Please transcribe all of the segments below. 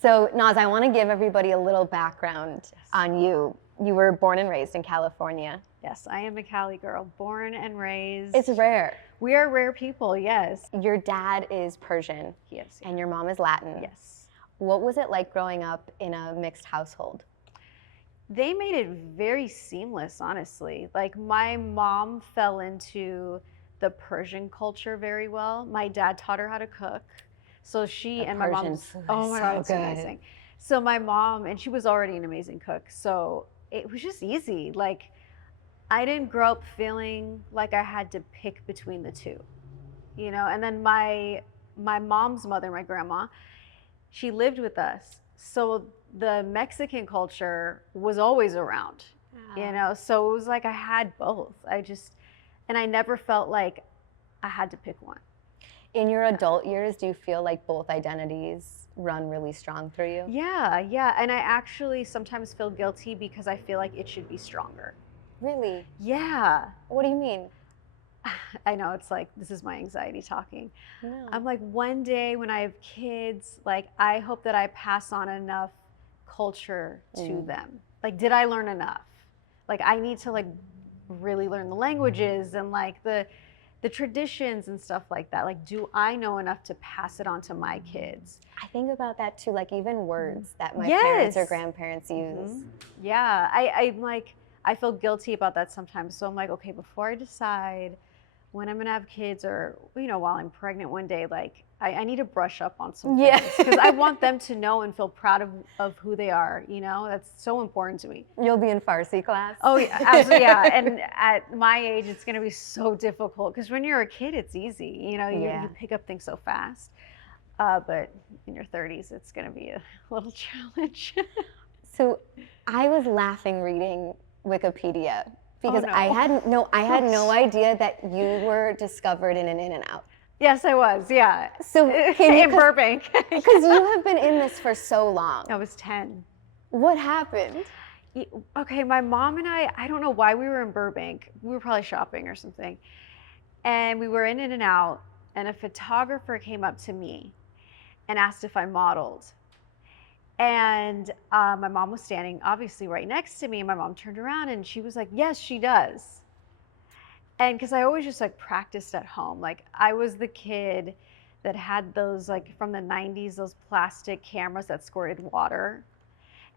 So, Naz, I want to give everybody a little background on you. You were born and raised in California. Yes, I am a Cali girl, born and raised. It's rare. We are rare people, yes. Your dad is Persian. Yes. And your mom is Latin. Yes. What was it like growing up in a mixed household? They made it very seamless, honestly. Like, my mom fell into the Persian culture very well. My dad taught her how to cook. So she and my mom, oh my God, it's amazing. So my mom, and she was already an amazing cook. So it was just easy. Like, I didn't grow up feeling like I had to pick between the two, you know? And then my mom's mother, my grandma, she lived with us. So the Mexican culture was always around, you know? So it was like I had both. And I never felt like I had to pick one. In your adult years, do you feel like both identities run really strong through you? Yeah. And I actually sometimes feel guilty because I feel like it should be stronger. Really? Yeah. What do you mean? I know, it's like, this is my anxiety talking. No. I'm like, one day when I have kids, like, I hope that I pass on enough culture to them. Like, did I learn enough? Like, I need to, like, really learn the languages and, like, the traditions and stuff like that. Like, do I know enough to pass it on to my kids? I think about that too, like even words that my parents or grandparents use. Yeah, I'm like, I feel guilty about that sometimes. So I'm like, okay, before I decide when I'm gonna have kids, or, you know, while I'm pregnant one day, like, I need to brush up on some things, because I want them to know and feel proud of who they are, you know? That's so important to me. You'll be in Farsi class? Oh, yeah, absolutely, yeah. And at my age, it's gonna be so difficult, because when you're a kid, it's easy, you know? You pick up things so fast. But in your 30s, it's gonna be a little challenge. So I was laughing reading Wikipedia, because no. I had no idea that you were discovered in an In-N-Out. Yes, I was, yeah. So in Burbank. Because you have been in this for so long. I was 10. What happened? Okay, my mom and I don't know why we were in Burbank. We were probably shopping or something. And we were in In-N-Out, and a photographer came up to me and asked if I modeled. And my mom was standing obviously right next to me, and my mom turned around and she was like, yes, she does. And because I always just like practiced at home. Like, I was the kid that had those, like, from the 90s, those plastic cameras that squirted water.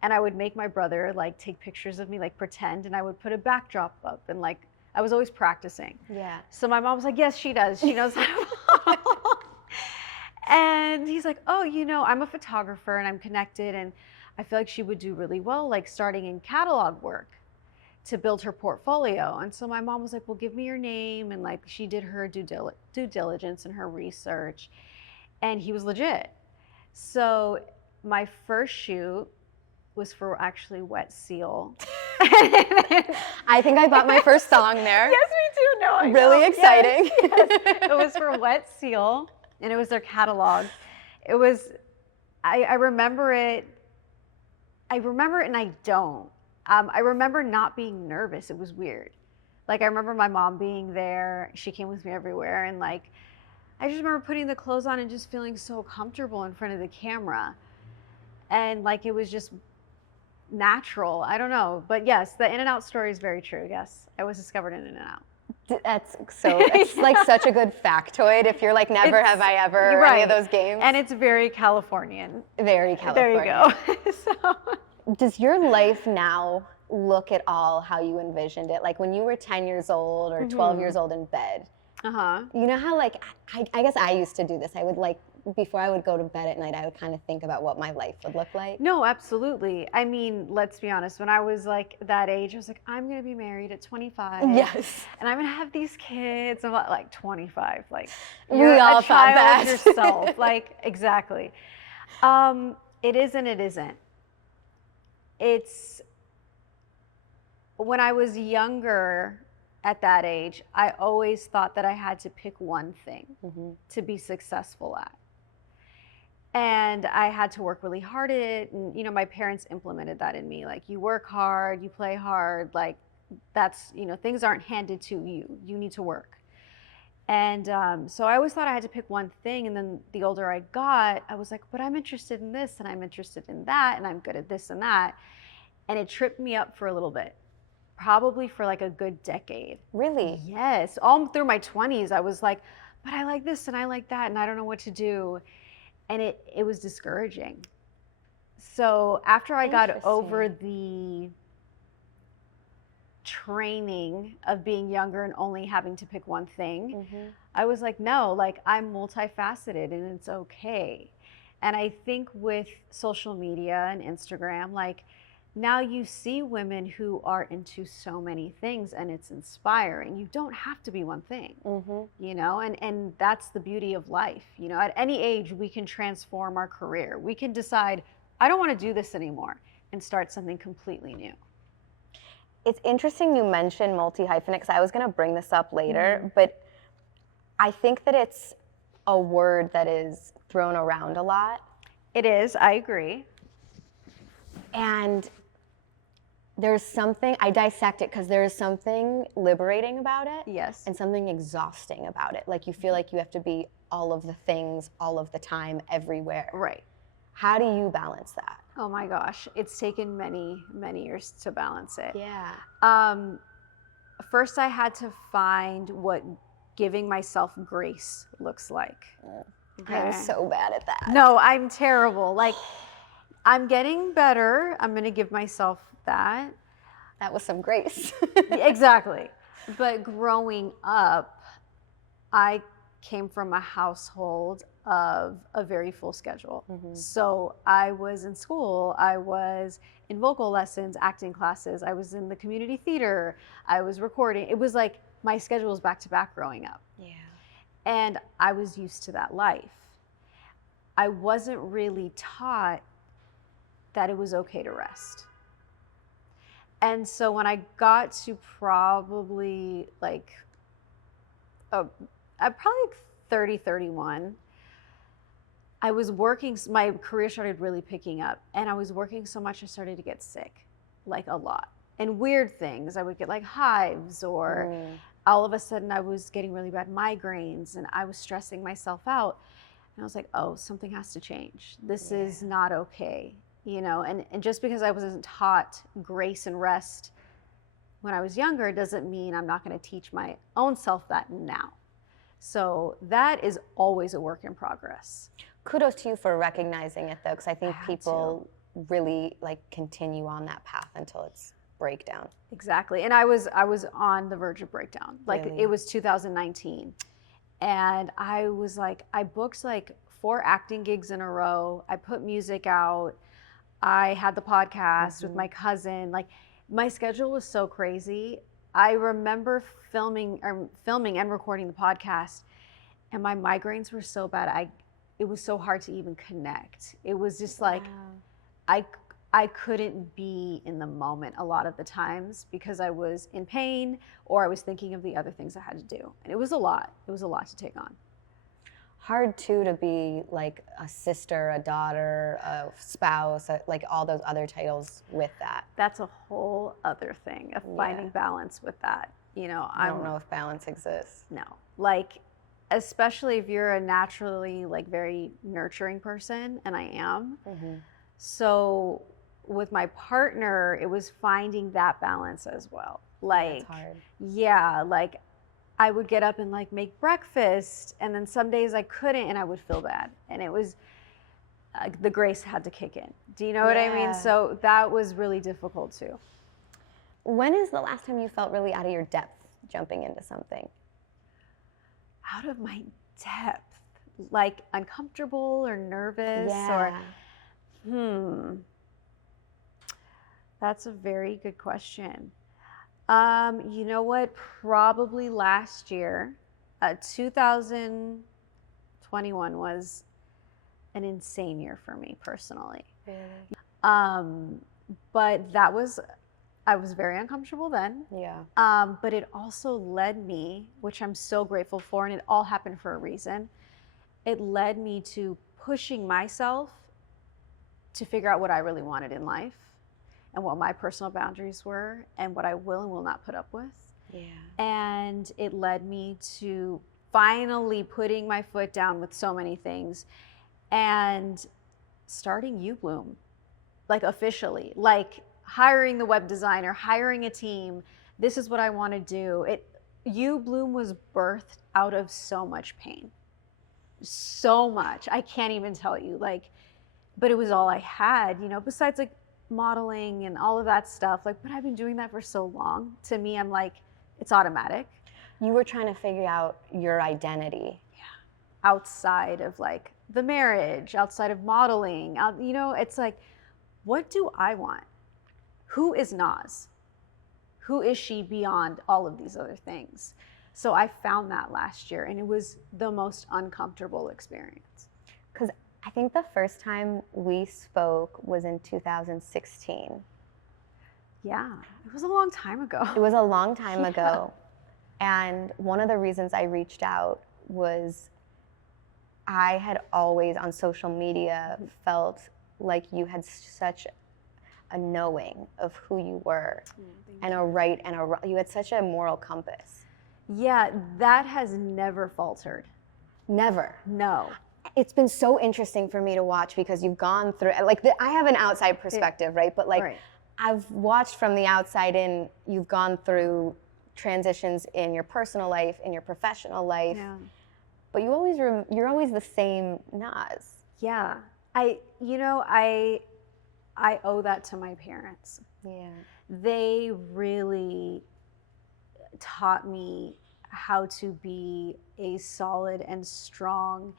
And I would make my brother like take pictures of me, like pretend, and I would put a backdrop up, and like, I was always practicing. Yeah. So my mom was like, yes, she does. She knows how to model. And he's like, oh, you know, I'm a photographer and I'm connected, and I feel like she would do really well, like, starting in catalog work to build her portfolio. And so my mom was like, well, give me your name. And like, she did her due diligence and her research, and he was legit. So my first shoot was for actually Wet Seal. I think I bought my first song there. Yes, me too. No, I really know. exciting. Yes. It was for Wet Seal, and it was their catalog. It was, I remember it. I remember it, and I don't. I remember not being nervous. It was weird. Like, I remember my mom being there. She came with me everywhere, and like, I just remember putting the clothes on and just feeling so comfortable in front of the camera. And like, it was just natural. I don't know. But yes, the In-N-Out story is very true. Yes, I was discovered in In-N-Out. That's so, it's like such a good factoid if you're like, never have I ever, or any of those games. And it's very Californian. Very Californian. There you go. So. Does your life now look at all how you envisioned it? Like when you were 10 years old or 12 years old in bed, you know how like, I guess I used to do this. I would like, before I would go to bed at night, I would kind of think about what my life would look like. No, absolutely. I mean, let's be honest. When I was like that age, I was like, I'm going to be married at 25. Yes. And I'm going to have these kids. I'm like 25. Like, you're a child that. Yourself. Like, exactly. It is and it isn't. It's, when I was younger at that age, I always thought that I had to pick one thing to be successful at. And I had to work really hard at it. And, you know, my parents implemented that in me. Like, you work hard, you play hard. Like, that's, you know, things aren't handed to you. You need to work. And so I always thought I had to pick one thing. And then the older I got, I was like, but I'm interested in this and I'm interested in that and I'm good at this and that. And it tripped me up for a little bit, probably for like a good decade. Really? Yes. All through my 20s, I was like, but I like this and I like that and I don't know what to do. And it was discouraging. So after I got over the training of being younger and only having to pick one thing, I was like, no, like I'm multifaceted and it's okay. And I think with social media and Instagram, like now you see women who are into so many things and it's inspiring. You don't have to be one thing, you know, and that's the beauty of life. You know, at any age, we can transform our career. We can decide, I don't want to do this anymore and start something completely new. It's interesting you mentioned multi-hyphenate because I was going to bring this up later, but I think that it's a word that is thrown around a lot. It is, I agree. And there's something, I dissect it because there's something liberating about it. Yes. And something exhausting about it. Like you feel like you have to be all of the things, all of the time, everywhere. Right. How do you balance that? Oh my gosh, it's taken many, many years to balance it. Yeah. First, I had to find what giving myself grace looks like. Okay. I'm so bad at that. No, I'm terrible. Like, I'm getting better. I'm going to give myself that. That was some grace. Exactly. But growing up, I came from a household of a very full schedule. So I was in school, I was in vocal lessons, acting classes, I was in the community theater, I was recording. It was like my schedule was back to back growing up. Yeah. And I was used to that life. I wasn't really taught that it was okay to rest. And so when I got to probably like, probably 30, 31, I was working, my career started really picking up and I was working so much I started to get sick, like a lot. And weird things, I would get like hives or all of a sudden I was getting really bad migraines and I was stressing myself out. And I was like, oh, something has to change. This is not okay, you know? And just because I wasn't taught grace and rest when I was younger doesn't mean I'm not gonna teach my own self that now. So that is always a work in progress. Kudos to you for recognizing it though, because I think people really like continue on that path until it's breakdown. Exactly. And I was on the verge of breakdown. Like Really? It was 2019. And I was like, I booked like 4 acting gigs in a row. I put music out. I had the podcast with my cousin. Like my schedule was so crazy. I remember filming and recording the podcast and my migraines were so bad. It was so hard to even connect. It was just like, I couldn't be in the moment a lot of the times because I was in pain or I was thinking of the other things I had to do. And it was a lot. It was a lot to take on. Hard too to be like a sister, a daughter, a spouse, like all those other titles with that. That's a whole other thing of finding balance with that. You know, I don't know if balance exists. No, like, especially if you're a naturally like very nurturing person, and I am. So with my partner, it was finding that balance as well. Like, that's hard. Yeah, like I would get up and like make breakfast, and then some days I couldn't, and I would feel bad, and it was the grace had to kick in. Do you know what I mean? So that was really difficult too. When is the last time you felt really out of your depth jumping into something? Out of my depth, like uncomfortable or nervous or that's a very good question. You know what? Probably last year, 2021 was an insane year for me personally. Really? But I was very uncomfortable then. Yeah. But it also led me, which I'm so grateful for, and it all happened for a reason. It led me to pushing myself to figure out what I really wanted in life and what my personal boundaries were and what I will and will not put up with. Yeah. And it led me to finally putting my foot down with so many things and starting YouBloom, like officially, like hiring the web designer, hiring a team. This is what I want to do. YouBloom was birthed out of so much pain. So much. I can't even tell you, like, but it was all I had, you know, besides like modeling and all of that stuff. Like, but I've been doing that for so long. To me, I'm like, it's automatic. You were trying to figure out your identity. Yeah. Outside of like the marriage, outside of modeling, you know, it's like, what do I want? Who is Naz? Who is she beyond all of these other things? So I found that last year, and it was the most uncomfortable experience. Because I think the first time we spoke was in 2016. Yeah, it was a long time ago. It was a long time ago. And one of the reasons I reached out was I had always on social media felt like you had such a knowing of who you were and a right and a wrong. You had such a moral compass. Yeah, that has never faltered. Never. No. It's been so interesting for me to watch because you've gone through, like, I have an outside perspective, right? But like, I've watched from the outside in, you've gone through transitions in your personal life, in your professional life, but you're always the same Naz. Yeah, I owe that to my parents. Yeah, they really taught me how to be a solid and strong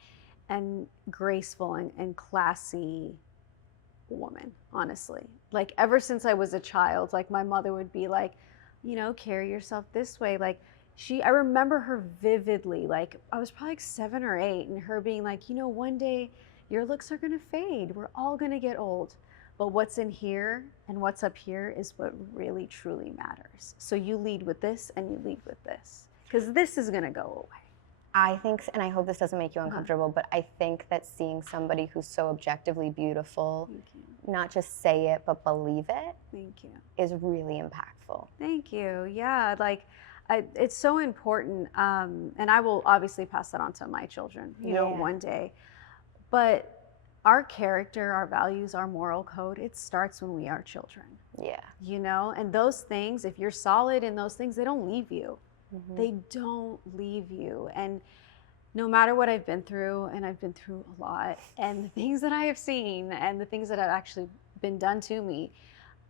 and graceful and classy woman, honestly. Like, ever since I was a child, like, my mother would be like, you know, carry yourself this way. Like, I remember her vividly. Like, I was probably like 7 or 8, and her being like, you know, one day your looks are gonna fade. We're all gonna get old. But what's in here and what's up here is what really, truly matters. So you lead with this and you lead with this, because this is gonna go away. I think, and I hope this doesn't make you uncomfortable, but I think that seeing somebody who's so objectively beautiful, not just say it, but believe it, is really impactful. Thank you. Yeah, like, it's so important. And I will obviously pass that on to my children, you know, one day. But our character, our values, our moral code, it starts when we are children. Yeah. You know, and those things, if you're solid in those things, they don't leave you. They don't leave you. And no matter what I've been through, and I've been through a lot, and the things that I have seen and the things that have actually been done to me,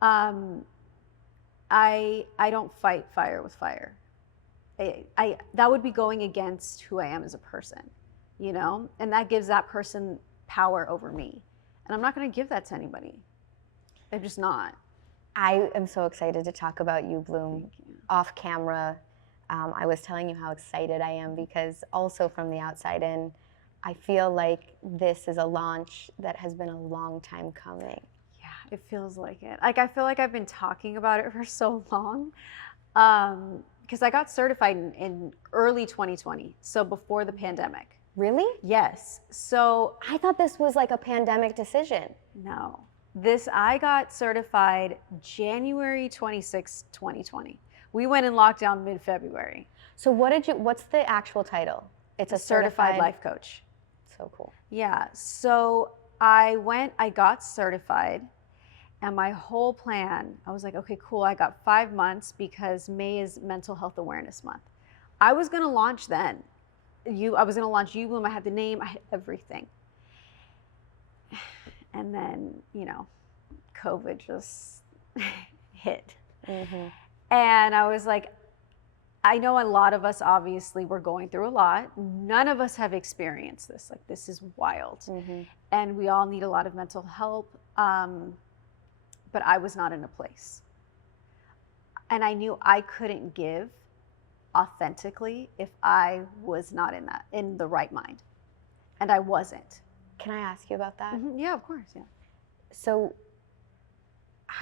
I don't fight fire with fire. That would be going against who I am as a person, you know? And that gives that person power over me. And I'm not going to give that to anybody. I'm just not. I am so excited to talk about YouBloom off camera. I was telling you how excited I am because also from the outside in, I feel like this is a launch that has been a long time coming. Yeah, it feels like it. Like, I feel like I've been talking about it for so long. Because I got certified in early 2020, so before the pandemic. Really? Yes. So I thought this was like a pandemic decision. No. I got certified January 26, 2020. We went in lockdown mid-February. So what's the actual title? It's a certified life coach. So cool. Yeah. So I got certified, and my whole plan, I was like, okay, cool. I got 5 months because May is Mental Health Awareness Month. I was going to launch then. I was going to launch YouBloom. I had the name, I had everything. And then, you know, COVID just hit. And I was like, I know a lot of us obviously were going through a lot. None of us have experienced this. Like, this is wild. And we all need a lot of mental help. But I was not in a place. And I knew I couldn't give authentically if I was not in the right mind. And I wasn't. Can I ask you about that? Yeah, of course. Yeah. So,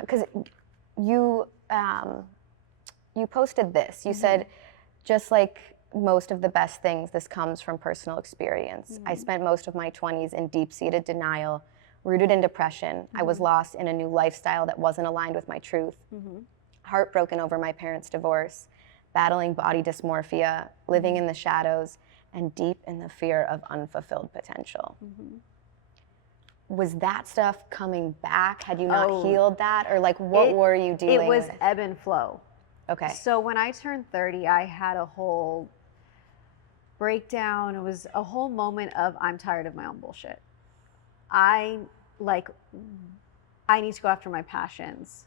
because you posted this, you said, just like most of the best things, this comes from personal experience. I spent most of my 20s in deep-seated denial, rooted in depression. I was lost in a new lifestyle that wasn't aligned with my truth. Heartbroken over my parents' divorce, battling body dysmorphia, living in the shadows. and deep in the fear of unfulfilled potential. Was that stuff coming back? Had you not healed that? Or like, what were you dealing with? It was ebb and flow. Okay. So when I turned 30, I had a whole breakdown. It was a whole moment of, I'm tired of my own bullshit. I need to go after my passions.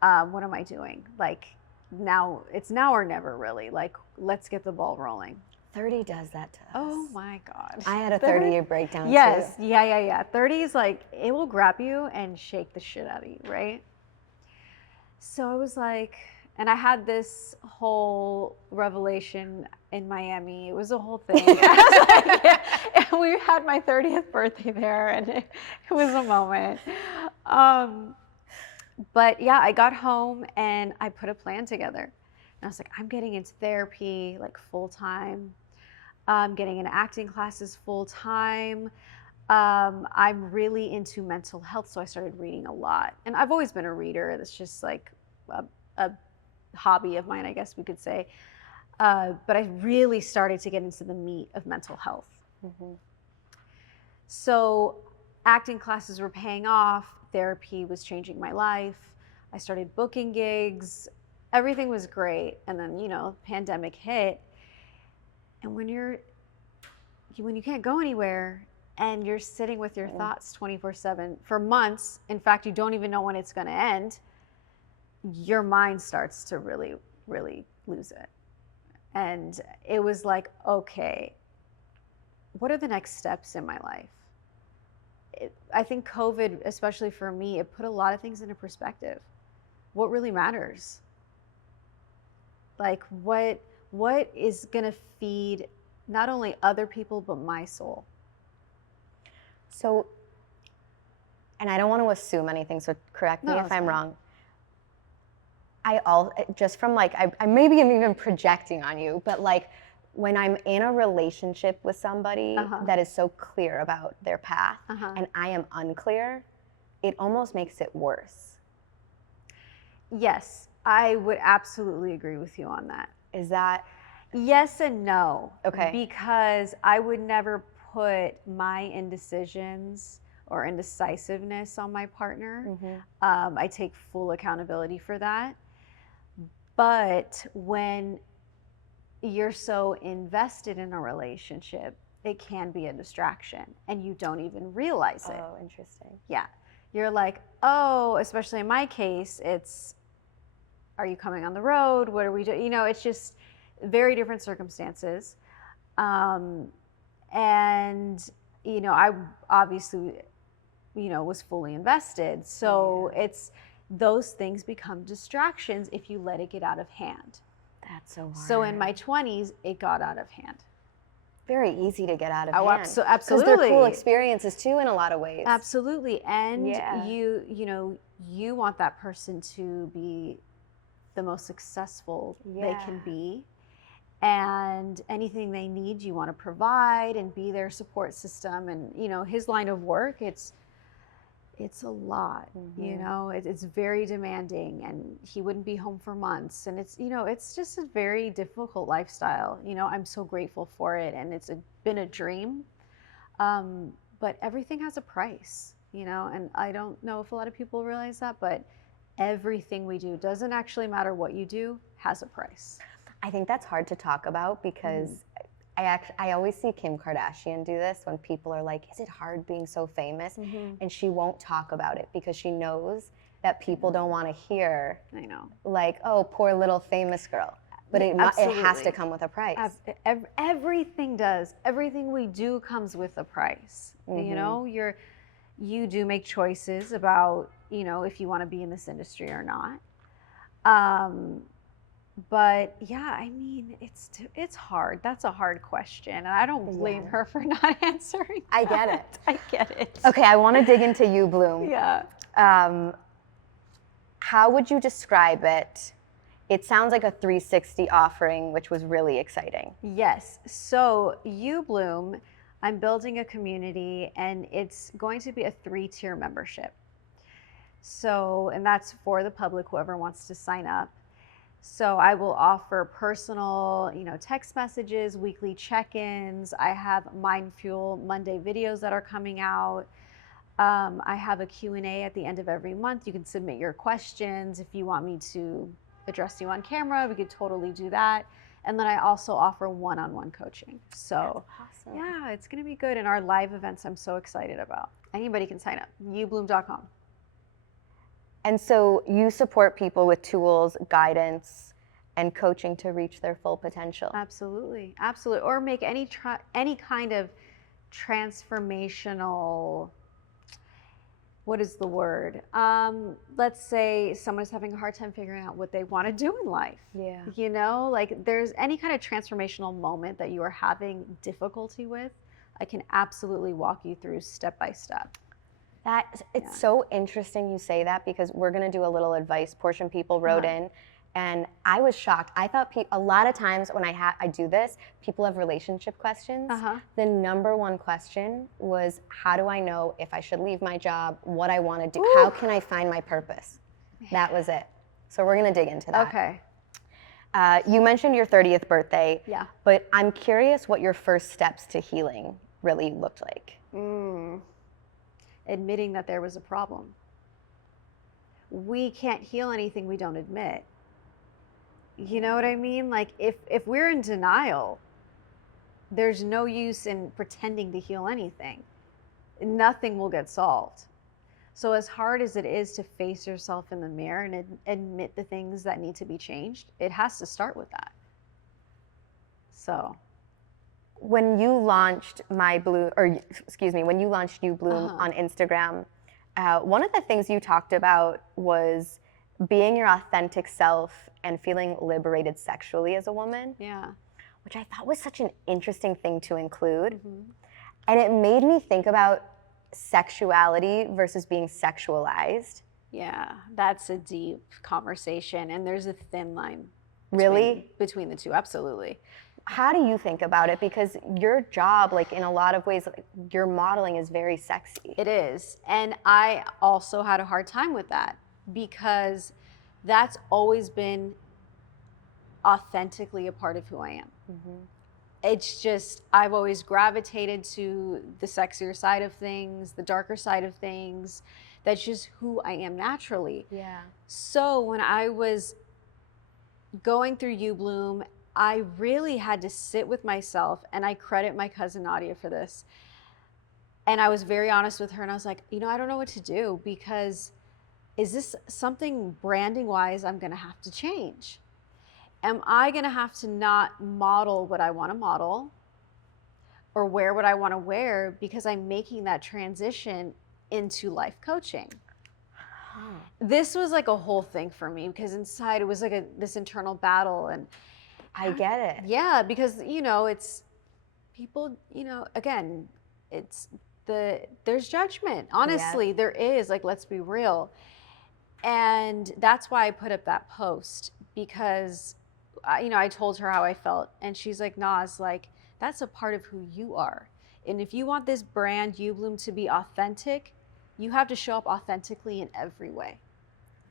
What am I doing? Like, now, it's now or never, really. Like, let's get the ball rolling. 30 does that to us. Oh my God. I had a 30-year breakdown yes. too. Yeah. 30 is like, it will grab you and shake the shit out of you, right? So I was like, and I had this whole revelation in Miami. It was a whole thing. And we had my 30th birthday there, and it was a moment. But yeah, I got home and I put a plan together. And I was like, I'm getting into therapy like full time. I'm getting into acting classes full time. I'm really into mental health, so I started reading a lot. And I've always been a reader. That's just like a hobby of mine, I guess we could say. But I really started to get into the meat of mental health. So acting classes were paying off. Therapy was changing my life. I started booking gigs. Everything was great. And then, pandemic hit. And when you can't go anywhere and you're sitting with your thoughts 24/7 for months, in fact, you don't even know when it's going to end, your mind starts to really, really lose it. And it was like, okay, what are the next steps in my life? I think COVID, especially for me, it put a lot of things into perspective. What really matters? Like, what is going to feed not only other people, but my soul? So, and I don't want to assume anything, so correct me if I'm wrong. Just from like, I maybe am even projecting on you, but like, when I'm in a relationship with somebody that is so clear about their path and I am unclear, it almost makes it worse. Yes, I would absolutely agree with you on that. Is that? Yes and no. Okay. Because I would never put my indecisions or indecisiveness on my partner. I take full accountability for that. But when you're so invested in a relationship, it can be a distraction and you don't even realize it. Oh, interesting. Yeah. You're like, oh, especially in my case, it's, are you coming on the road? What are we doing? It's just very different circumstances. And, I obviously, was fully invested. So it's, those things become distractions if you let it get out of hand. That's so hard. So in my 20s, it got out of hand. Very easy to get out of hand. Absolutely. Because they're cool experiences too in a lot of ways. Absolutely. And you want that person to be the most successful they can be. And anything they need, you want to provide and be their support system. And, his line of work, it's a lot, it's very demanding, and he wouldn't be home for months. And it's just a very difficult lifestyle. I'm so grateful for it, and it's been a dream. But everything has a price, and I don't know if a lot of people realize that, but everything we do, doesn't actually matter what you do, has a price. I think that's hard to talk about because I always see Kim Kardashian do this when people are like, is it hard being so famous? And she won't talk about it because she knows that people don't want to hear, like, oh, poor little famous girl. But it has to come with a price. Everything does. Everything we do comes with a price. You do make choices about, if you want to be in this industry or not. But yeah, I mean, it's hard. That's a hard question, and I don't blame her for not answering. I get it. I get it. Okay, I want to dig into YouBloom. Yeah. How would you describe it? It sounds like a 360 offering, which was really exciting. Yes. So YouBloom, I'm building a community, and it's going to be a 3-tier membership. So, and that's for the public, whoever wants to sign up. So I will offer personal, text messages, weekly check-ins. I have Mind Fuel Monday videos that are coming out. I have a Q&A at the end of every month. You can submit your questions. If you want me to address you on camera, we could totally do that. And then I also offer one-on-one coaching. So That's awesome. yeah, it's going to be good. And our live events, I'm so excited about. Anybody can sign up, YouBloom.com. And so you support people with tools, guidance, and coaching to reach their full potential. Absolutely, absolutely. Or make any kind of transformational, what is the word? Let's say someone is having a hard time figuring out what they want to do in life. Yeah. Like there's any kind of transformational moment that you are having difficulty with, I can absolutely walk you through step by step. It's so interesting you say that, because we're going to do a little advice portion. People wrote in, and I was shocked. I thought a lot of times when I do this, people have relationship questions. The number one question was, how do I know if I should leave my job, what I want to do, how can I find my purpose? That was it. So we're going to dig into that. Okay. You mentioned your 30th birthday. Yeah. But I'm curious what your first steps to healing really looked like. Admitting that there was a problem. We can't heal anything we don't admit. You know what I mean? Like if we're in denial, there's no use in pretending to heal anything. Nothing will get solved. So as hard as it is to face yourself in the mirror and admit the things that need to be changed, it has to start with that. So when you launched when you launched YouBloom on Instagram, one of the things you talked about was being your authentic self and feeling liberated sexually as a woman. Yeah. Which I thought was such an interesting thing to include. And it made me think about sexuality versus being sexualized. Yeah, that's a deep conversation, and there's a thin line between the two. Absolutely. How do you think about it? Because your job, like in a lot of ways, like, your modeling is very sexy. It is. And I also had a hard time with that, because that's always been authentically a part of who I am. It's just, I've always gravitated to the sexier side of things, the darker side of things. That's just who I am naturally. Yeah. So when I was going through YouBloom, I really had to sit with myself, and I credit my cousin Nadia for this. And I was very honest with her, and I was like, I don't know what to do, because is this something branding wise I'm gonna have to change? Am I gonna have to not model what I wanna model or wear what I wanna wear, because I'm making that transition into life coaching? This was like a whole thing for me, because inside it was like this internal battle. And I get it. Yeah, because it's people, again, there's judgment. Honestly, there is, like, let's be real. And that's why I put up that post, because I told her how I felt, and she's like, Naz, like, that's a part of who you are. And if you want this brand YouBloom to be authentic, you have to show up authentically in every way.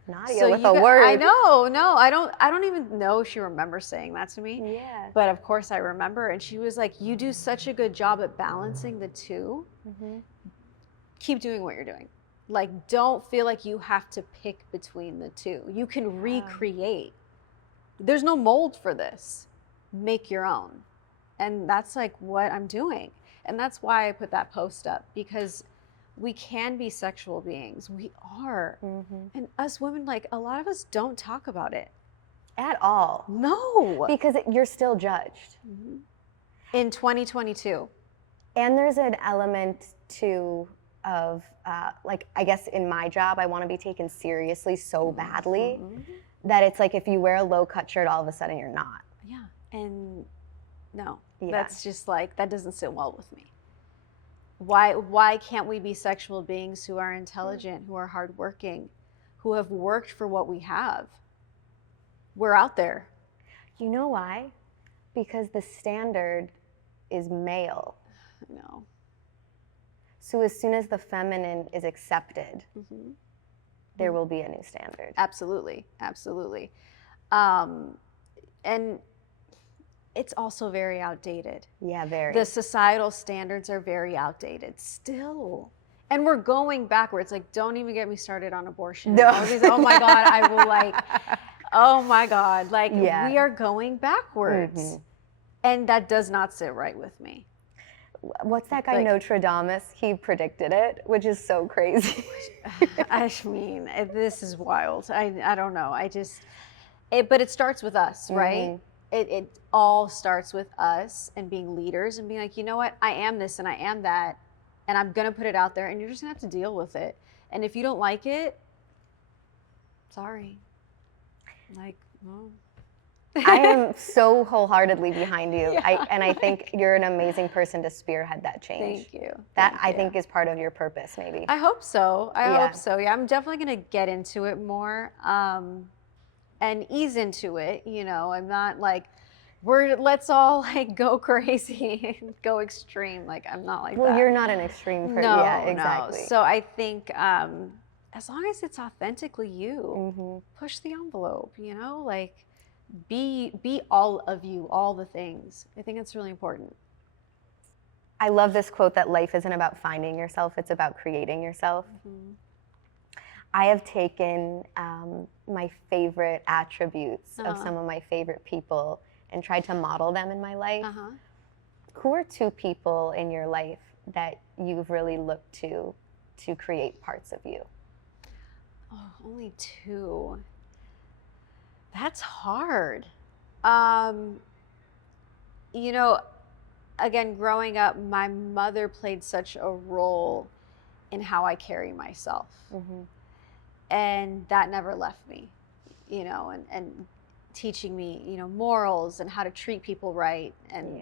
Nadia with a word. I know. No, I don't even know if she remembers saying that to me. Yeah. But of course I remember. And she was like, you do such a good job at balancing the two. Keep doing what you're doing. Like, don't feel like you have to pick between the two. You can recreate. There's no mold for this. Make your own. And that's like what I'm doing. And that's why I put that post up, because we can be sexual beings. We are. And us women, like, a lot of us don't talk about it. At all. No. Because you're still judged. In 2022. And there's an element too of, like, I guess in my job, I want to be taken seriously so badly that it's like, if you wear a low cut shirt, all of a sudden you're not. Yeah. And no, that's just like, that doesn't sit well with me. Why can't we be sexual beings who are intelligent, who are hardworking, who have worked for what we have? We're out there. You know why? Because the standard is male. No. So as soon as the feminine is accepted, there will be a new standard. Absolutely. Absolutely. And it's also very outdated. Yeah, very. The societal standards are very outdated still. And we're going backwards. Like, don't even get me started on abortion. No. Oh my God, I will like, oh my God. Like, Yeah. we are going backwards. Mm-hmm. And that does not sit right with me. What's that guy, Like, Nostradamus? He predicted it, which is so crazy. I mean, this is wild. I don't know. But it starts with us, right? It all starts with us and being leaders and being like, you know what? I am this and I am that. And I'm going to put it out there and you're just going to have to deal with it. And if you don't like it, sorry. Like, well. I am so wholeheartedly behind you. Yeah. I think you're an amazing person to spearhead that change. Thank you. That I think is part of your purpose, maybe. I hope so. I hope so. Yeah, I'm definitely going to get into it more and ease into it. You know, I'm not like, let's all like go crazy and go extreme. Like, I'm not like that. Well, you're not an extreme person. No, yeah, exactly. No. So I think as long as it's authentically you, push the envelope, you know, like be all of you, all the things. I think it's really important. I love this quote that life isn't about finding yourself, it's about creating yourself. I have taken my favorite attributes of some of my favorite people and tried to model them in my life. Who are two people in your life that you've really looked to create parts of you? Oh, only two. That's hard. You know, again, growing up, my mother played such a role in how I carry myself. And that never left me, you know, and teaching me, you know, morals and how to treat people right and,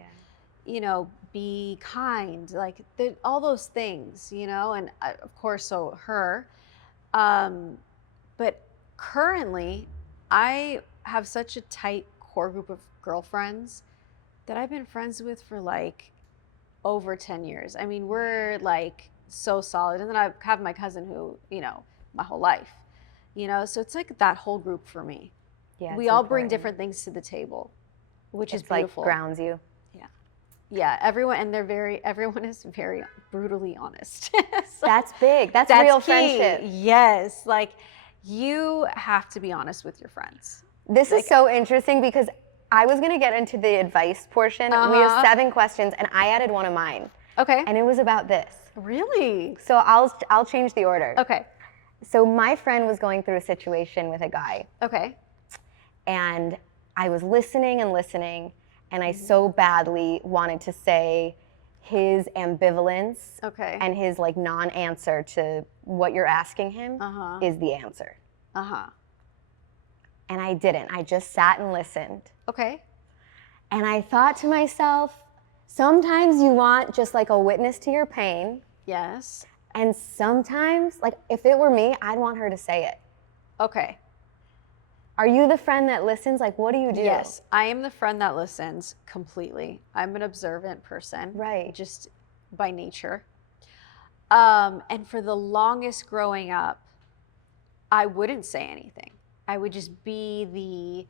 you know, be kind, like all those things, you know, and of course, so her. But currently, I have such a tight core group of girlfriends that I've been friends with for like over 10 years. I mean, we're like so solid. And then I have my cousin who, you know, my whole life, you know, so it's like that whole group for me. Yeah, we all bring different things to the table, which is beautiful. Like grounds you. Yeah, everyone is very brutally honest. So that's big. That's real key. Friendship. Yes, like you have to be honest with your friends. This is so interesting because I was going to get into the advice portion. We have 7 questions and I added one of mine. Okay. And it was about this. Really? So I'll change the order. Okay. So my friend was going through a situation with a guy. Okay. And I was listening and I so badly wanted to say his ambivalence and his like non-answer to what you're asking him is the answer. And I didn't. I just sat and listened. Okay. And I thought to myself, sometimes you want just like a witness to your pain. Yes. And sometimes, like if it were me, I'd want her to say it. Okay. Are you the friend that listens? Like, what do you do? Yes, I am the friend that listens completely. I'm an observant person. Right. Just by nature. And for the longest growing up, I wouldn't say anything. I would just be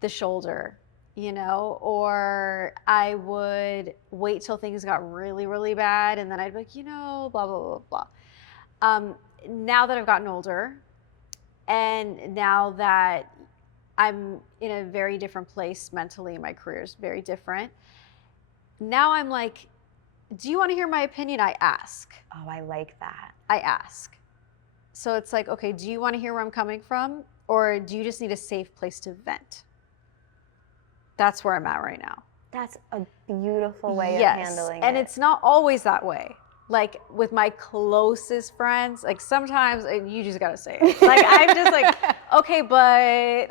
the shoulder, you know, or I would wait till things got really, really bad. And then I'd be like, you know, blah, blah, blah, blah. Now that I've gotten older, and now that I'm in a very different place mentally, my career is very different. Now I'm like, do you want to hear my opinion? I ask. Oh, I like that. I ask. So it's like, okay, do you want to hear where I'm coming from? Or do you just need a safe place to vent? That's where I'm at right now. That's a beautiful way of handling it. And it's not always that way. Like with my closest friends, like sometimes you just gotta say it. Like I'm just like, okay, but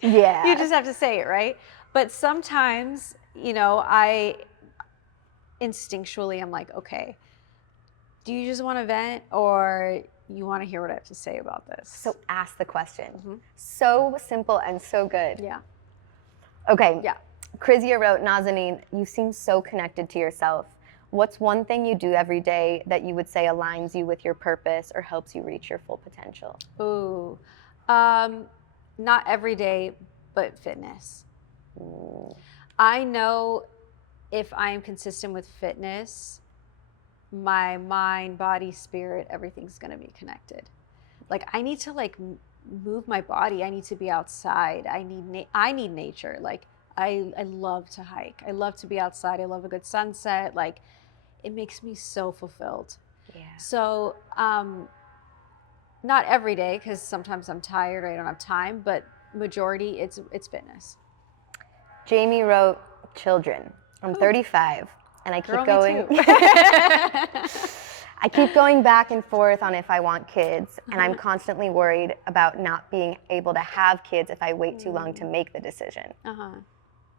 yeah, you just have to say it, right? But sometimes, you know, I instinctually I'm like, okay, do you just want to vent or you want to hear what I have to say about this? So ask the question. So simple and so good. Yeah. Okay. Yeah. Krizia wrote, Nazanin, you seem so connected to yourself. What's one thing you do every day that you would say aligns you with your purpose or helps you reach your full potential? Ooh. not every day, but fitness. I know if I am consistent with fitness, my mind, body, spirit, everything's going to be connected. Like I need to like move my body. I need to be outside. I need nature. Like I love to hike. I love to be outside. I love a good sunset. Like it makes me so fulfilled. Yeah. So, not every day, because sometimes I'm tired or I don't have time, but majority it's fitness. Jamie wrote children. I'm 35 and I keep Girl, going. me too. I keep going back and forth on if I want kids, and I'm constantly worried about not being able to have kids if I wait too long to make the decision.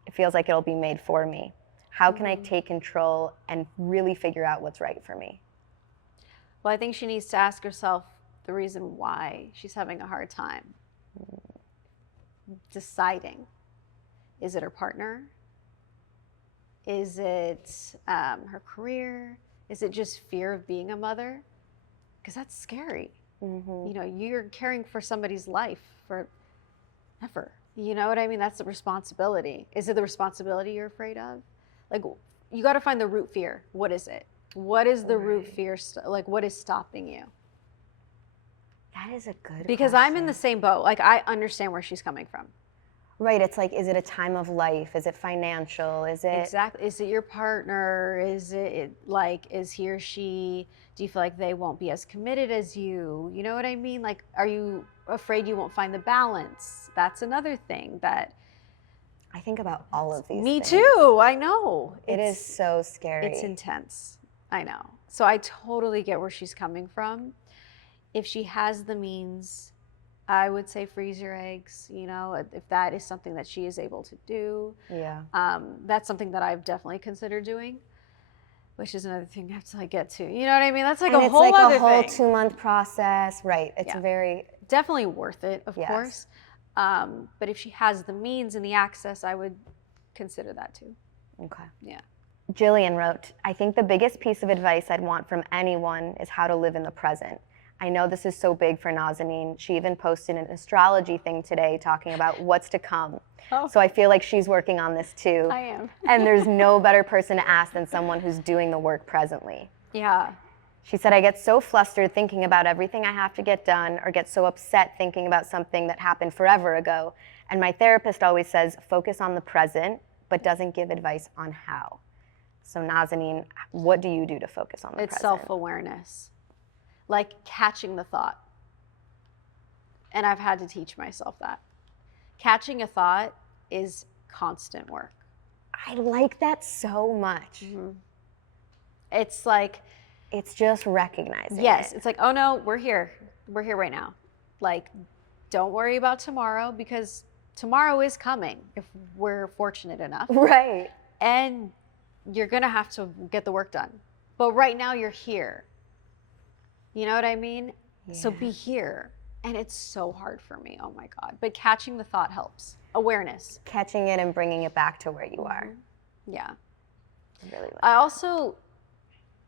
It feels like it'll be made for me. How can I take control and really figure out what's right for me? Well, I think she needs to ask herself the reason why she's having a hard time deciding. Is it her partner? Is it her career? Is it just fear of being a mother? Because that's scary. You know, you're caring for somebody's life forever. You know what I mean? That's the responsibility. Is it the responsibility you're afraid of? Like, you got to find the root fear. What is it? What is the root fear? Like, what is stopping you? That is a good Because question. I'm in the same boat. Like, I understand where she's coming from. Right. It's like, is it a time of life? Is it financial? Is it... Exactly. Is it your partner? Is it like, is he or she, do you feel like they won't be as committed as you? You know what I mean? Like, are you afraid you won't find the balance? That's another thing that... I think about all of these Me things. too. I know. It is so scary. It's intense. I know. So I totally get where she's coming from. If she has the means, I would say freeze your eggs, you know, if that is something that she is able to do. Yeah. That's something that I've definitely considered doing, which is another thing I have to like get to. You know what I mean? That's like and a it's whole like other a whole thing. 2-month process. Right. It's very... Definitely worth it, of Yes. course. But if she has the means and the access, I would consider that too. Okay. Yeah. Jillian wrote, I think the biggest piece of advice I'd want from anyone is how to live in the present. I know this is so big for Nazanin. She even posted an astrology thing today talking about what's to come. Oh. So I feel like she's working on this too. I am. And there's no better person to ask than someone who's doing the work presently. Yeah. She said, I get so flustered thinking about everything I have to get done, or get so upset thinking about something that happened forever ago. And my therapist always says, focus on the present, but doesn't give advice on how. So Nazanin, what do you do to focus on the present? It's self-awareness, like catching the thought. And I've had to teach myself that. Catching a thought is constant work. I like that so much. It's like... It's just recognizing Yes, it. it's like, oh no, we're here. We're here right now. Like, don't worry about tomorrow, because tomorrow is coming if we're fortunate enough. Right. And you're going to have to get the work done. But right now you're here. You know what I mean? Yeah. So be here. And it's so hard for me. Oh my God. But catching the thought helps. Awareness. Catching it and bringing it back to where you are. Yeah. I really like I also,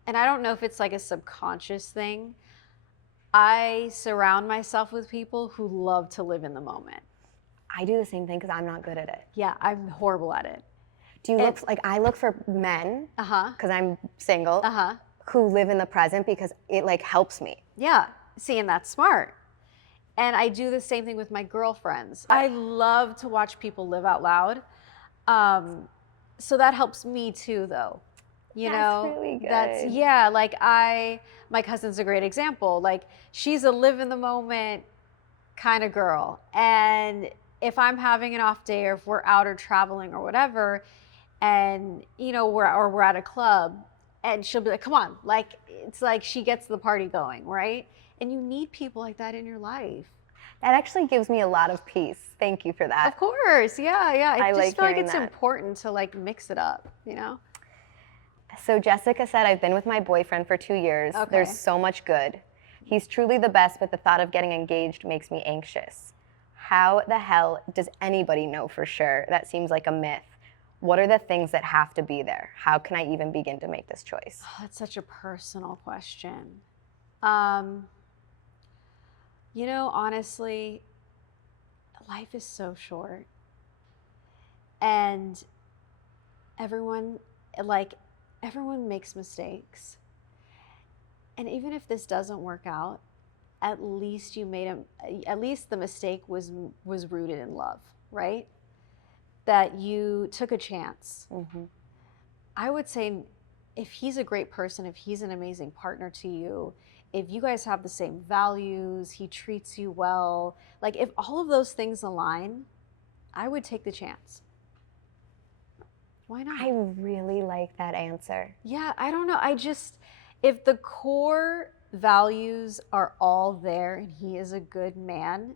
and I don't know if it's like a subconscious thing, I surround myself with people who love to live in the moment. I do the same thing because I'm not good at it. Yeah, I'm horrible at it. Do you look, like, I look for men, because I'm single, who live in the present because it like helps me. Yeah, see, and that's smart. And I do the same thing with my girlfriends. I love to watch people live out loud. So that helps me too, though. You know, that's really good. That's, yeah, like my cousin's a great example. Like, she's a live in the moment kind of girl. And if I'm having an off day, or if we're out or traveling or whatever, and, you know, we're at a club, and she'll be like, come on, like, it's like she gets the party going, right? And you need people like that in your life. That actually gives me a lot of peace. Thank you for that. Of course, yeah, yeah. I just feel like it's that. important to like mix it up, you know? So Jessica said, I've been with my boyfriend for 2 years. Okay. There's so much good. He's truly the best, but the thought of getting engaged makes me anxious. How the hell does anybody know for sure? That seems like a myth. What are the things that have to be there? How can I even begin to make this choice? Oh, that's such a personal question. You know, honestly, life is so short. And everyone makes mistakes. And even if this doesn't work out, at least the mistake was rooted in love, right? That you took a chance. Mm-hmm. I would say if he's a great person, if he's an amazing partner to you, if you guys have the same values, he treats you well, like if all of those things align, I would take the chance. Why not? I really like that answer. Yeah, I don't know. If the core values are all there and he is a good man,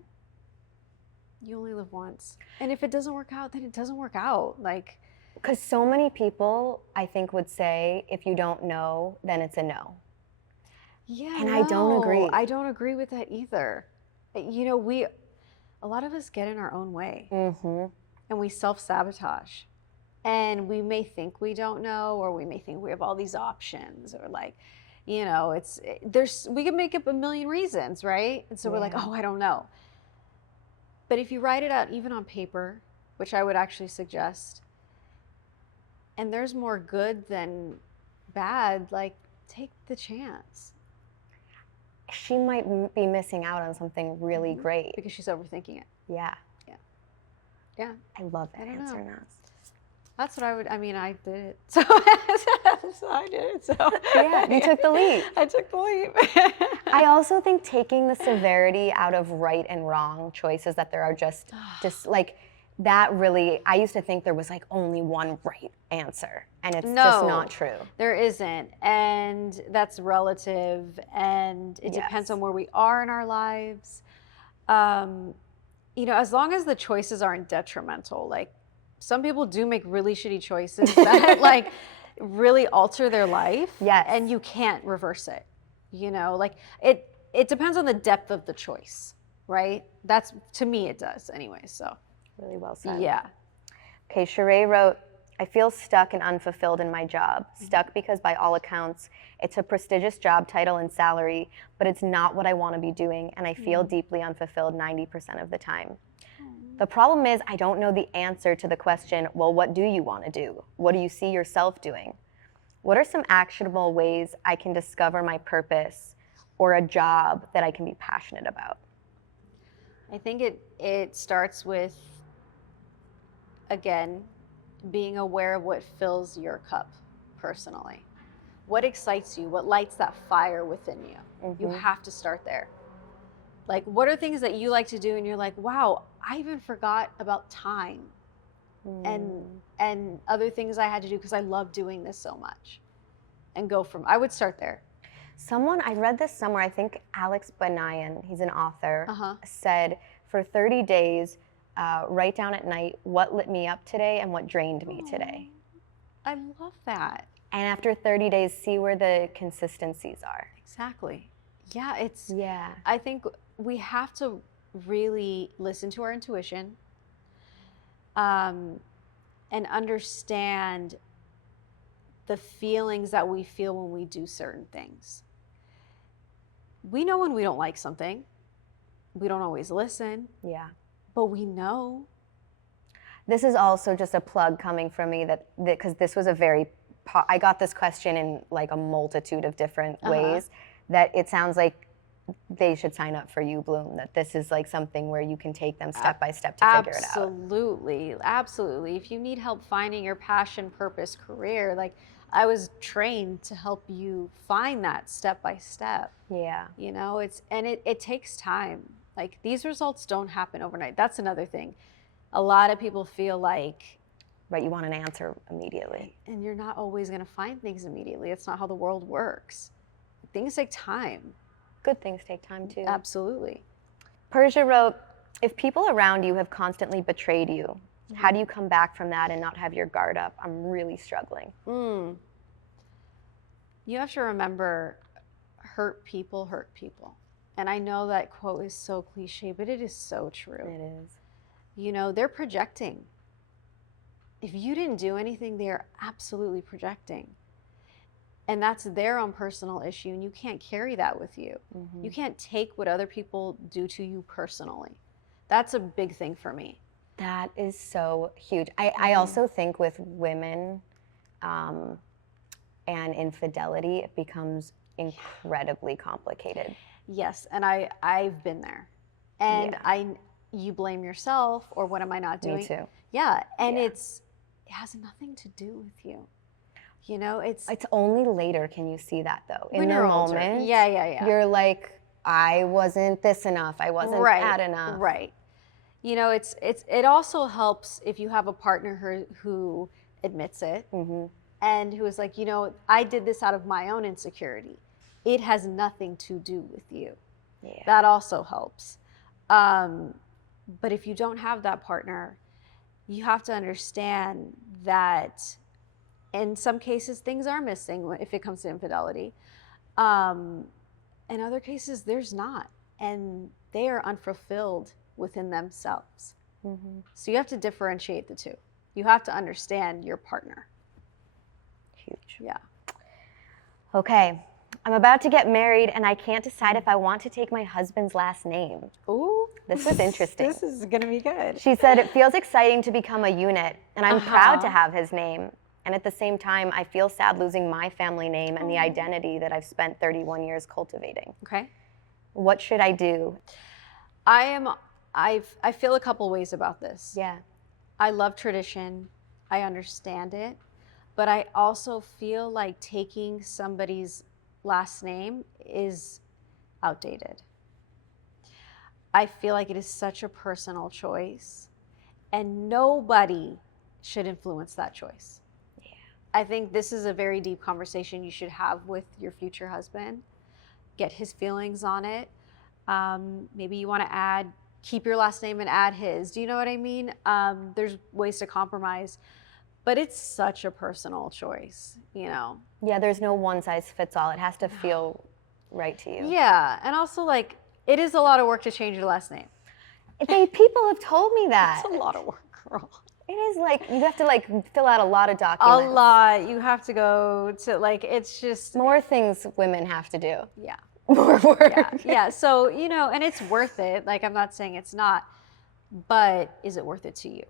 you only live once. And if it doesn't work out, then it doesn't work out. Like, because so many people, I think, would say, if you don't know, then it's a no. Yeah, and I don't agree. I don't agree with that either. You know, a lot of us get in our own way, mm-hmm. and we self-sabotage. And we may think we don't know, or we may think we have all these options, or like, you know, we can make up a million reasons, right? And so we're like, oh, I don't know. But if you write it out, even on paper, which I would actually suggest, and there's more good than bad, like, take the chance. She might be missing out on something really great. Because she's overthinking it. Yeah. Yeah. I love that answer, Naz. That's what I did it. So I did it. So yeah, you took the leap. I took the leap. I also think taking the severity out of right and wrong choices, that there are just like that really, I used to think there was like only one right answer, and it's just not true. There isn't, and that's relative, and it depends on where we are in our lives. You know, as long as the choices aren't detrimental, like some people do make really shitty choices that like really alter their life. Yes. And you can't reverse it. You know, like it depends on the depth of the choice, right? That's, to me, it does anyway, so. Really well said. Yeah. Okay, Sheree wrote, I feel stuck and unfulfilled in my job. Stuck because by all accounts, it's a prestigious job title and salary, but it's not what I want to be doing, and I feel deeply unfulfilled 90% of the time. The problem is I don't know the answer to the question, well, what do you want to do? What do you see yourself doing? What are some actionable ways I can discover my purpose or a job that I can be passionate about? I think it starts with, again, being aware of what fills your cup personally. What excites you? What lights that fire within you? Mm-hmm. You have to start there. Like, what are things that you like to do and you're like, wow, I even forgot about time and other things I had to do because I love doing this so much. And I would start there. I read this somewhere, I think Alex Banayan, he's an author, said for 30 days, write down at night what lit me up today and what drained me today. I love that. And after 30 days, see where the consistencies are. Exactly. Yeah, I think we have to really listen to our intuition and understand the feelings that we feel when we do certain things. We know when we don't like something. We don't always listen. Yeah. But we know. This is also just a plug coming from me because this was I got this question in like a multitude of different ways, that it sounds like they should sign up for YouBloom, that this is like something where you can take them step by step to figure it out. Absolutely. If you need help finding your passion, purpose, career, like I was trained to help you find that step by step. Yeah. You know, it takes time. Like these results don't happen overnight. That's another thing. A lot of people feel like, right, you want an answer immediately. And you're not always going to find things immediately. It's not how the world works. Things take time. Good things take time too. Absolutely. Persia wrote, if people around you have constantly betrayed you, how do you come back from that and not have your guard up? I'm really struggling. You have to remember, hurt people hurt people. And I know that quote is so cliche, but it is so true. It is. You know, they're projecting. If you didn't do anything, they are absolutely projecting. And that's their own personal issue, and you can't carry that with you. You can't take what other people do to you personally. That's a big thing for me. That is so huge. I also think with women and infidelity, it becomes incredibly complicated. Yes, and I've been there. And you blame yourself, or what am I not doing? Me too. Yeah, and it has nothing to do with you. You know, it's only later can you see that though. In the moment, older. Yeah. You're like, I wasn't this enough. I wasn't that enough. Right. You know, it also helps if you have a partner who admits it and who is like, you know, I did this out of my own insecurity. It has nothing to do with you. Yeah. That also helps. But if you don't have that partner, you have to understand that in some cases things are missing if it comes to infidelity. In other cases, there's not. And they are unfulfilled within themselves. So you have to differentiate the two. You have to understand your partner. Huge. Yeah. Okay. I'm about to get married and I can't decide if I want to take my husband's last name. Ooh. This was interesting. This is going to be good. She said, it feels exciting to become a unit and I'm proud to have his name. And at the same time, I feel sad losing my family name and the identity that I've spent 31 years cultivating. Okay. What should I do? I feel a couple ways about this. Yeah. I love tradition. I understand it. But I also feel like taking somebody's last name is outdated. I feel like it is such a personal choice and nobody should influence that choice. Yeah. I think this is a very deep conversation you should have with your future husband. Get his feelings on it. Maybe you want to keep your last name and add his. Do you know what I mean? There's ways to compromise, but it's such a personal choice, you know? Yeah, there's no one size fits all. It has to feel right to you. Yeah, and also like, it is a lot of work to change your last name. People have told me that. It's a lot of work, girl. It is like, you have to like fill out a lot of documents. A lot. You have to go to like, it's just. More things women have to do. Yeah. More work. Yeah. So, you know, and it's worth it. Like, I'm not saying it's not, but is it worth it to you?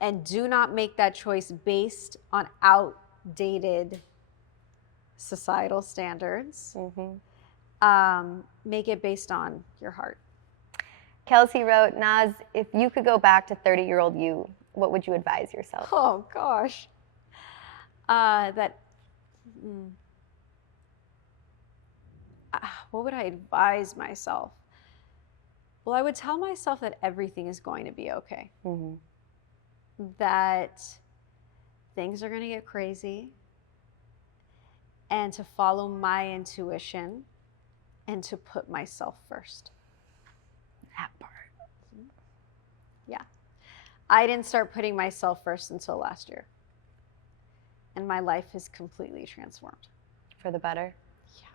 And do not make that choice based on outdated societal standards. Make it based on your heart. Kelsey wrote, Naz, if you could go back to 30-year-old you, what would you advise yourself? Oh, gosh. What would I advise myself? Well, I would tell myself that everything is going to be okay. That things are going to get crazy, and to follow my intuition and to put myself first. That part. Yeah. I didn't start putting myself first until last year. And my life is completely transformed. For the better? Yeah.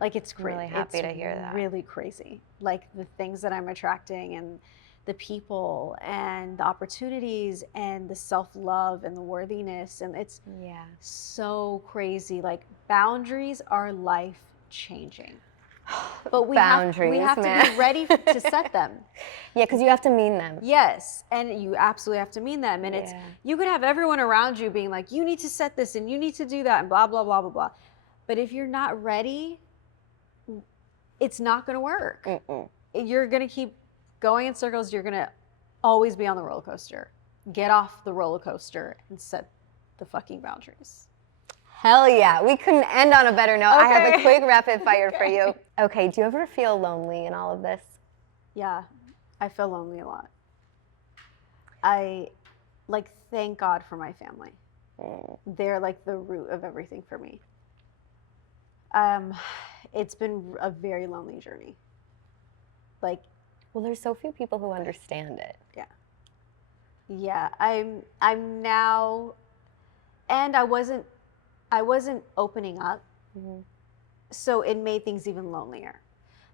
Like, it's crazy. I'm really happy to hear that. Really crazy. Like, the things that I'm attracting and the people and the opportunities and the self-love and the worthiness. And it's so crazy. Like, boundaries are life-changing. But we have to be ready to set them. Yeah, because you have to mean them. Yes, and you absolutely have to mean them. And it's, you could have everyone around you being like, you need to set this and you need to do that and blah, blah, blah, blah, blah. But if you're not ready, it's not going to work. You're going to keep going in circles. You're going to always be on the roller coaster. Get off the roller coaster and set the fucking boundaries. Hell yeah. We couldn't end on a better note. Okay. I have a quick rapid fire for you. Okay, do you ever feel lonely in all of this? Yeah, I feel lonely a lot. I, like, thank God for my family. They're like the root of everything for me. It's been a very lonely journey. Like, well, there's so few people who understand it. Yeah, I'm now, and I wasn't opening up, so it made things even lonelier.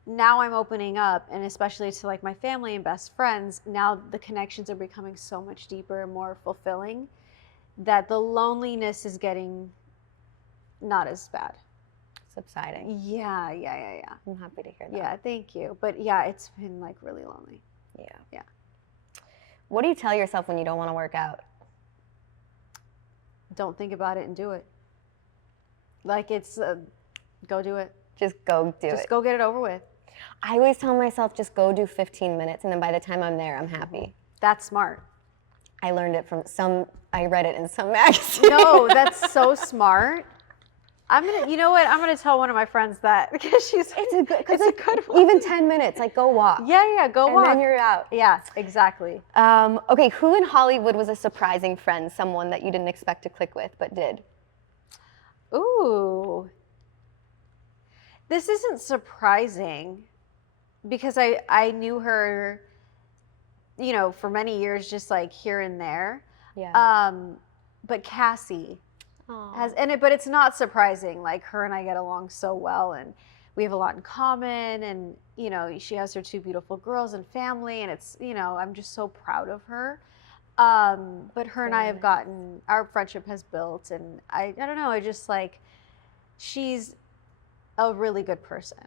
Now I'm opening up, and especially to like my family and best friends, now the connections are becoming so much deeper and more fulfilling that the loneliness is getting not as bad. Subsiding. Yeah. I'm happy to hear that. Yeah, thank you. But yeah, it's been like really lonely. Yeah. Yeah. What do you tell yourself when you don't want to work out? Don't think about it and do it. Like it's, go do it. Just go do it. Just go get it over with. I always tell myself, just go do 15 minutes, and then by the time I'm there, I'm happy. That's smart. I learned it from I read it in some magazine. No, that's so smart. You know what? I'm gonna tell one of my friends that because it's a good one. Even 10 minutes, like go walk. Yeah, go walk. And then you're out. Yeah, exactly. Okay, who in Hollywood was a surprising friend, someone that you didn't expect to click with, but did? Ooh. This isn't surprising because I knew her, for many years, just like here and there. Yeah. But Cassie but it's not surprising. Like her and I get along so well, and we have a lot in common. And she has her 2 beautiful girls and family, and it's I'm just so proud of her. But her and I have our friendship has built, and I don't know. I just like she's a really good person.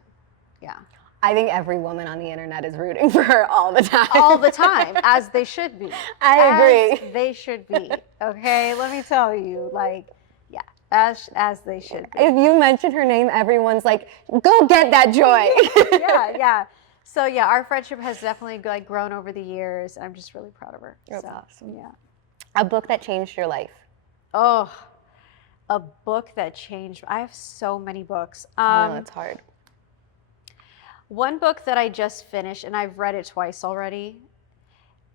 Yeah. I think every woman on the internet is rooting for her all the time. All the time, as they should be. I agree. As they should be. Okay, let me tell you, as they should be. If you mention her name, everyone's like, go get that joy. Yeah. So yeah, our friendship has definitely grown over the years. I'm just really proud of her. That's awesome. Yeah. A book that changed your life. Oh, a book that changed. I have so many books. I know, it's hard. One book that I just finished, and I've read it twice already.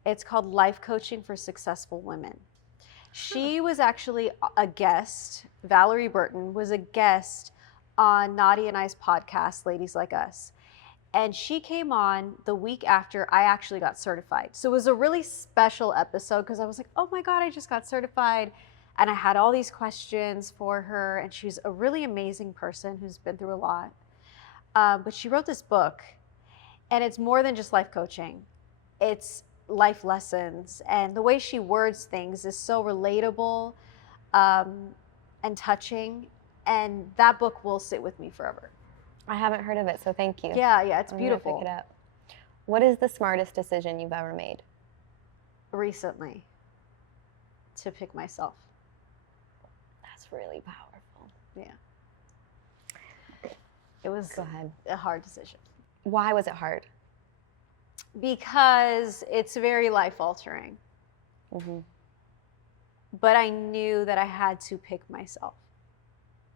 It's called Life Coaching for Successful Women. She was actually a guest. Valerie Burton was a guest on Nadia and I's podcast, Ladies Like Us. And she came on the week after I actually got certified. So it was a really special episode because I was like, oh my God, I just got certified. And I had all these questions for her. And she's a really amazing person who's been through a lot. But she wrote this book, and it's more than just life coaching. It's life lessons, and the way she words things is so relatable and touching, and that book will sit with me forever. I haven't heard of it, so thank you. Yeah, it's beautiful. Pick it up. What is the smartest decision you've ever made? Recently, to pick myself. That's really powerful. Yeah. It was a hard decision. Why was it hard? Because it's very life-altering. Mm-hmm. But I knew that I had to pick myself.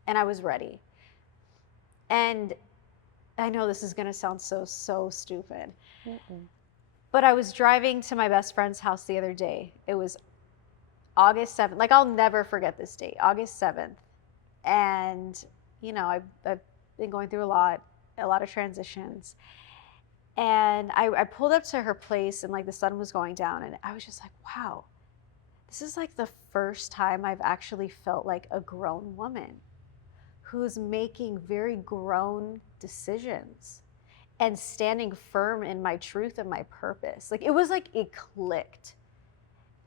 And I was ready. And I know this is going to sound so stupid. But I was driving to my best friend's house the other day. It was August 7th. Like, I'll never forget this date, August 7th. And, I've been going through a lot of transitions. And I pulled up to her place, and like the sun was going down, and I was just like, wow, this is like the first time I've actually felt like a grown woman who's making very grown decisions and standing firm in my truth and my purpose. Like it was like it clicked.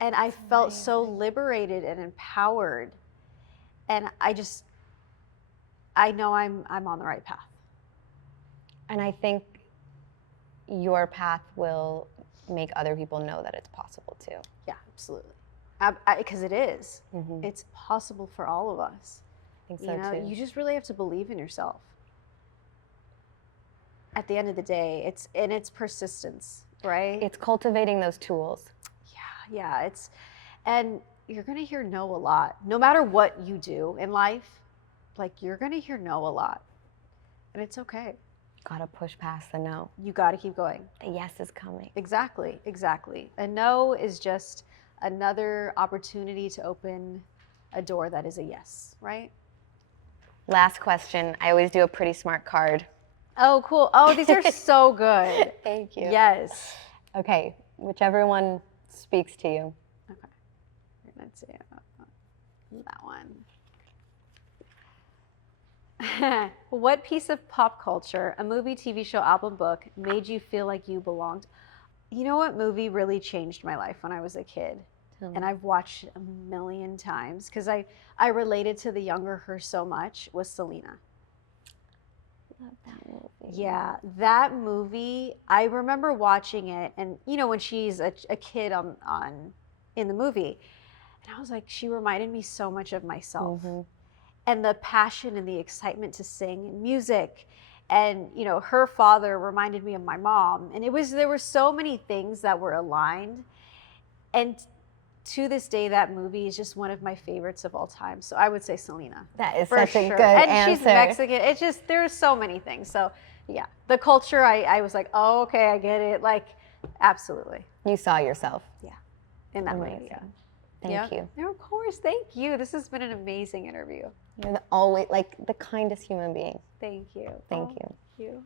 And I felt so liberated and empowered. And I know I'm on the right path. And I think your path will make other people know that it's possible too. Yeah, absolutely. Because it is. Mm-hmm. It's possible for all of us. I think so too. You just really have to believe in yourself. At the end of the day, it's persistence, right? It's cultivating those tools. Yeah. And you're gonna hear no a lot. No matter what you do in life, like you're gonna hear no a lot. And it's okay. Gotta push past the no. You gotta keep going. The yes is coming. Exactly. A no is just another opportunity to open a door that is a yes, right? Last question. I always do a pretty smart card. Oh, cool. Oh, these are so good. Thank you. Yes. Okay, whichever one speaks to you. Okay. Let's see. That one. What piece of pop culture, a movie, TV show, album, book, made you feel like you belonged? You know what movie really changed my life when I was a kid? And I've watched it a million times because I related to the younger her so much, was Selena. Love that movie. Yeah, that movie, I remember watching it, and when she's a kid in the movie, and I was like, she reminded me so much of myself. And the passion and the excitement to sing and music. And her father reminded me of my mom. And there were so many things that were aligned. And to this day, that movie is just one of my favorites of all time. So I would say Selena. That is for such sure. a good and answer. She's Mexican. It's just, there's so many things. So yeah, the culture, I was like, oh, okay, I get it. Like, absolutely. You saw yourself. Yeah, in that movie. Yeah. Thank you. No, of course. Thank you. This has been an amazing interview. You're always like the kindest human being. Thank you. Thank you. Thank you.